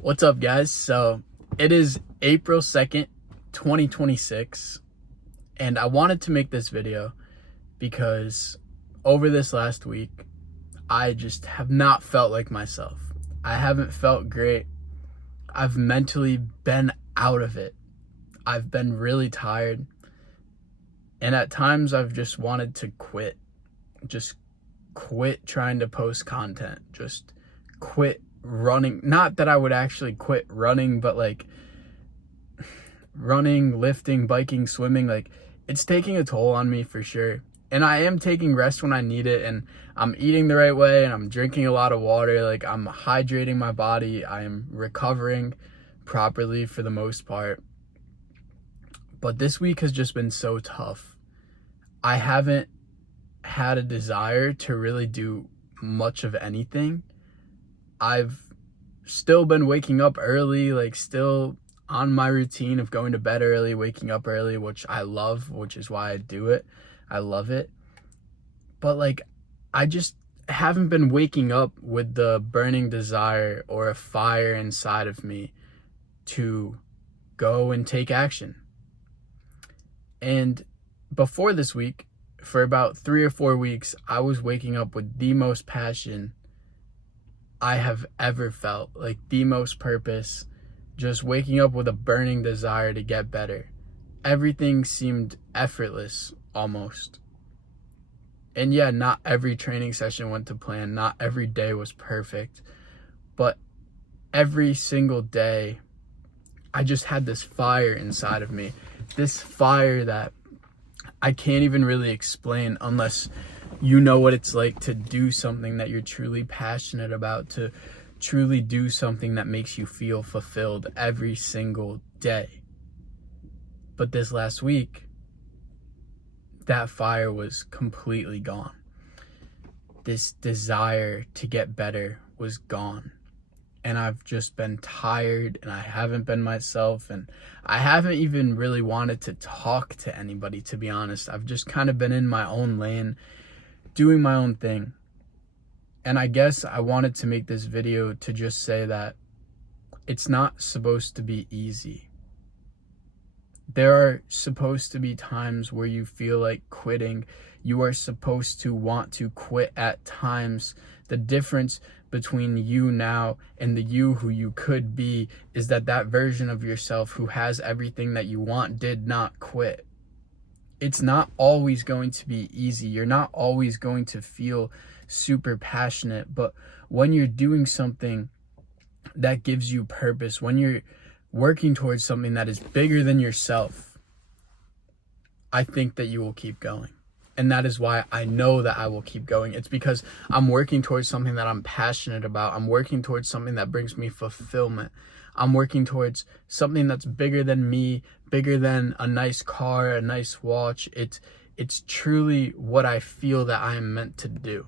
What's up, guys? So it is April 2nd, 2026, and I wanted to make this video because over this last week, I just have not felt like myself. I haven't felt great. I've mentally been out of it. I've been really tired, and at times I've just wanted to quit. Just quit trying to post content. Just quit running. Not that I would actually quit running, but like running, lifting, biking, swimming, like it's taking a toll on me for sure. And I am taking rest when I need it, and I'm eating the right way, and I'm drinking a lot of water. Like, I'm hydrating my body. I am recovering properly for the most part. But this week has just been so tough. I haven't had a desire to really do much of anything. I've still been waking up early, like still on my routine of going to bed early, waking up early, which I love, which is why I do it. I love it. But like, I just haven't been waking up with the burning desire or a fire inside of me to go and take action. And before this week, for about 3 or 4 weeks, I was waking up with the most passion I have ever felt, like the most purpose, just waking up with a burning desire to get better. Everything seemed effortless almost. And yeah, not every training session went to plan, not every day was perfect, but every single day I just had this fire inside of me, this fire that I can't even really explain unless you know what it's like to do something that you're truly passionate about, to truly do something that makes you feel fulfilled every single day. But this last week, that fire was completely gone. This desire to get better was gone. And I've just been tired, and I haven't been myself, and I haven't even really wanted to talk to anybody, to be honest. I've just kind of been in my own lane, doing my own thing. And I guess I wanted to make this video to just say that it's not supposed to be easy. There are supposed to be times where you feel like quitting. You are supposed to want to quit at times. The difference between you now and the you who you could be is that that version of yourself who has everything that you want did not quit. It's not always going to be easy. You're not always going to feel super passionate, but when you're doing something that gives you purpose, when you're working towards something that is bigger than yourself, I think that you will keep going. And that is why I know that I will keep going. It's because I'm working towards something that I'm passionate about. I'm working towards something that brings me fulfillment. I'm working towards something that's bigger than me, bigger than a nice car, a nice watch. It's truly what I feel that I am meant to do.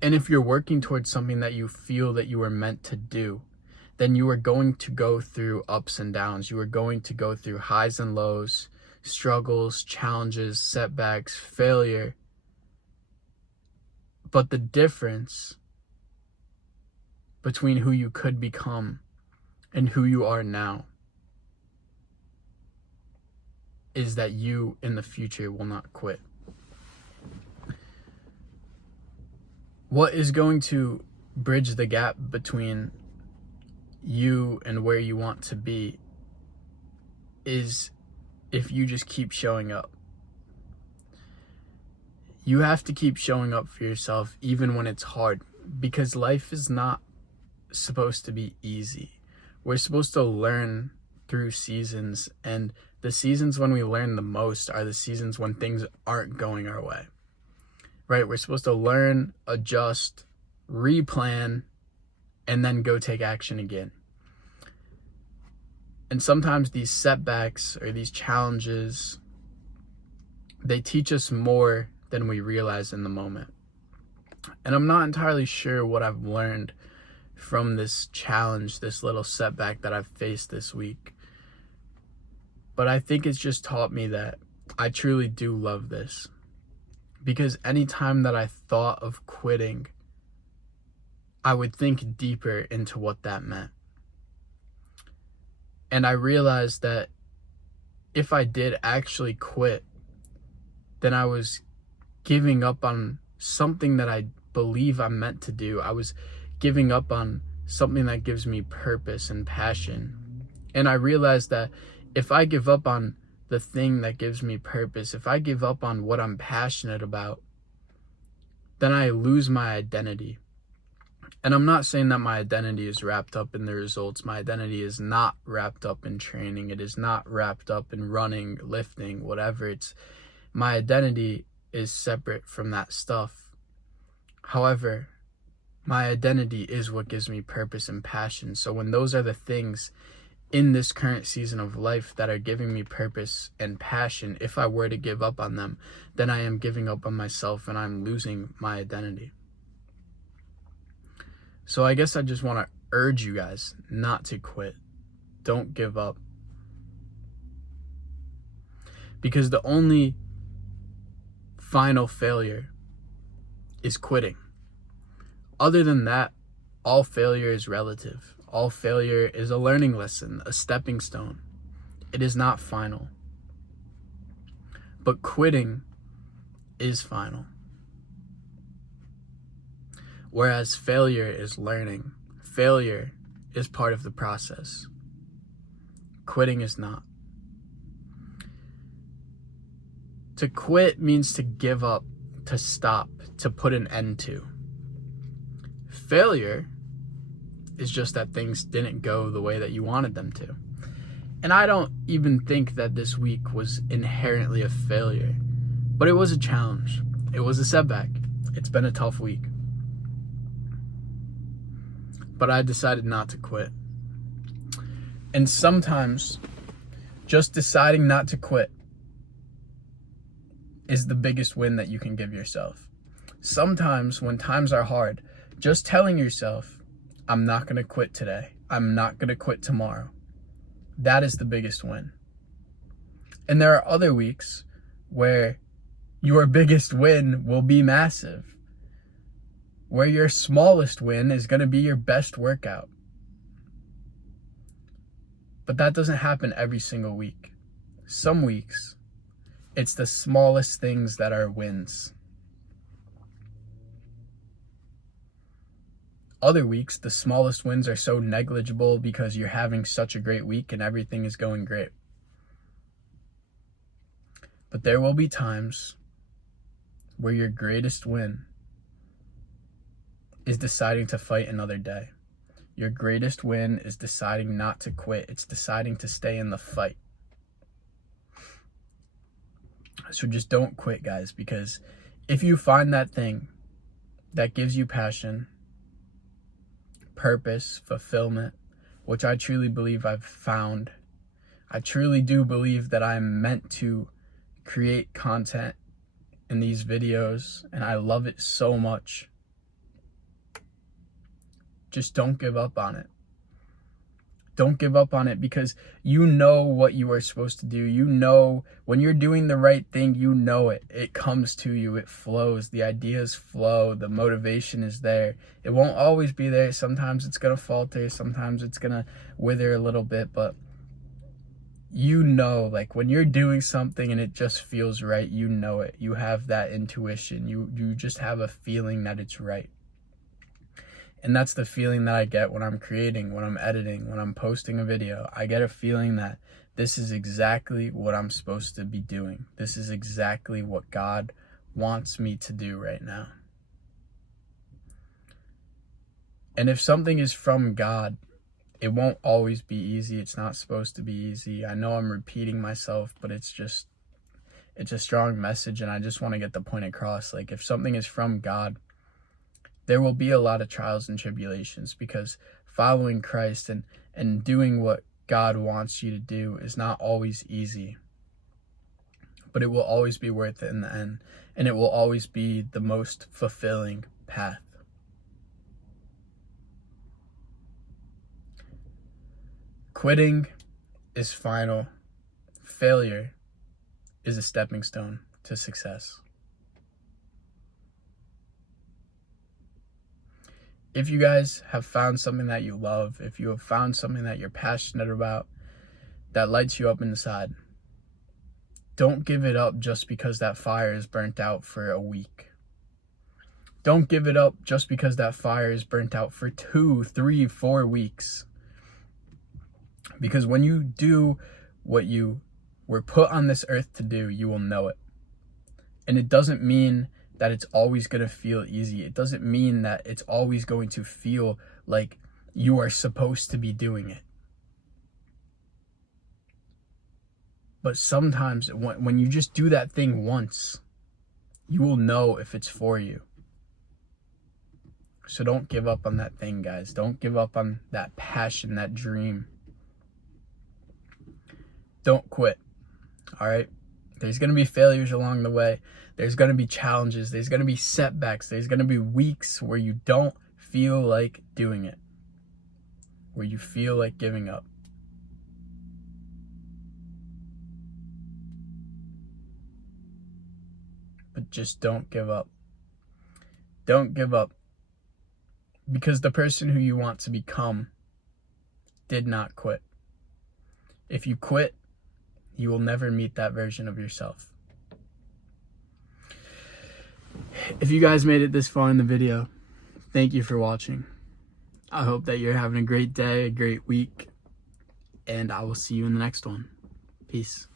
And if you're working towards something that you feel that you are meant to do, then you are going to go through ups and downs. You are going to go through highs and lows, struggles, challenges, setbacks, failure. But the difference between who you could become and who you are now is that you in the future will not quit. What is going to bridge the gap between you and where you want to be is if you just keep showing up. You have to keep showing up for yourself even when it's hard, because life is not supposed to be easy. We're supposed to learn through seasons, and the seasons when we learn the most are the seasons when things aren't going our way. Right? We're supposed to learn, adjust, replan, and then go take action again. And sometimes these setbacks or these challenges, they teach us more than we realize in the moment. And I'm not entirely sure what I've learned from this challenge, this little setback that I've faced this week. But I think it's just taught me that I truly do love this. Because anytime that I thought of quitting, I would think deeper into what that meant. And I realized that if I did actually quit, then I was giving up on something that I believe I'm meant to do. I was giving up on something that gives me purpose and passion. And I realized that if I give up on the thing that gives me purpose, if I give up on what I'm passionate about, then I lose my identity. And I'm not saying that my identity is wrapped up in the results. My identity is not wrapped up in training. It is not wrapped up in running, lifting, whatever. It's my identity is separate from that stuff. However, my identity is what gives me purpose and passion. So when those are the things in this current season of life that are giving me purpose and passion, if I were to give up on them, then I am giving up on myself and I'm losing my identity. So I guess I just want to urge you guys not to quit. Don't give up. Because the only final failure is quitting. Other than that, all failure is relative. All failure is a learning lesson, a stepping stone. It is not final. But quitting is final. Whereas failure is learning. Failure is part of the process. Quitting is not. To quit means to give up, to stop, to put an end to. Failure is just that things didn't go the way that you wanted them to. And I don't even think that this week was inherently a failure, but it was a challenge. It was a setback. It's been a tough week. But I decided not to quit. And sometimes just deciding not to quit is the biggest win that you can give yourself. Sometimes when times are hard, just telling yourself, I'm not going to quit today. I'm not going to quit tomorrow. That is the biggest win. And there are other weeks where your biggest win will be massive, where your smallest win is going to be your best workout. But that doesn't happen every single week. Some weeks, it's the smallest things that are wins. Other weeks, the smallest wins are so negligible because you're having such a great week and everything is going great. But there will be times where your greatest win is deciding to fight another day. Your greatest win is deciding not to quit. It's deciding to stay in the fight. So just don't quit, guys, because if you find that thing that gives you passion, purpose, fulfillment, which I truly believe I've found, I truly do believe that I'm meant to create content in these videos, and I love it so much. Just don't give up on it. Don't give up on it because you know what you are supposed to do. You know when you're doing the right thing, you know it. It comes to you. It flows. The ideas flow. The motivation is there. It won't always be there. Sometimes it's going to falter. Sometimes it's going to wither a little bit. But you know, like when you're doing something and it just feels right, you know it. You have that intuition. You just have a feeling that it's right. And that's the feeling that I get when I'm creating, when I'm editing, when I'm posting a video. I get a feeling that this is exactly what I'm supposed to be doing. This is exactly what God wants me to do right now. And if something is from God, it won't always be easy. It's not supposed to be easy. I know I'm repeating myself, but it's a strong message, and I just want to get the point across. Like, if something is from God, there will be a lot of trials and tribulations, because following Christ and doing what God wants you to do is not always easy. But it will always be worth it in the end, and it will always be the most fulfilling path. Quitting is final. Failure is a stepping stone to success. If you guys have found something that you love, if you have found something that you're passionate about, that lights you up inside. Don't give it up just because that fire is burnt out for a week. Don't give it up just because that fire is burnt out for 2, 3, 4 weeks. Because when you do what you were put on this earth to do, you will know it. And it doesn't mean that it's always going to feel easy. It doesn't mean that it's always going to feel like you are supposed to be doing it. But sometimes when you just do that thing once, you will know if it's for you. So don't give up on that thing, guys. Don't give up on that passion, that dream. Don't quit, all right? There's going to be failures along the way. There's going to be challenges. There's going to be setbacks. There's going to be weeks where you don't feel like doing it, where you feel like giving up. But just don't give up. Don't give up. Because the person who you want to become did not quit. If you quit, you will never meet that version of yourself. If you guys made it this far in the video, thank you for watching. I hope that you're having a great day, a great week, and I will see you in the next one. Peace.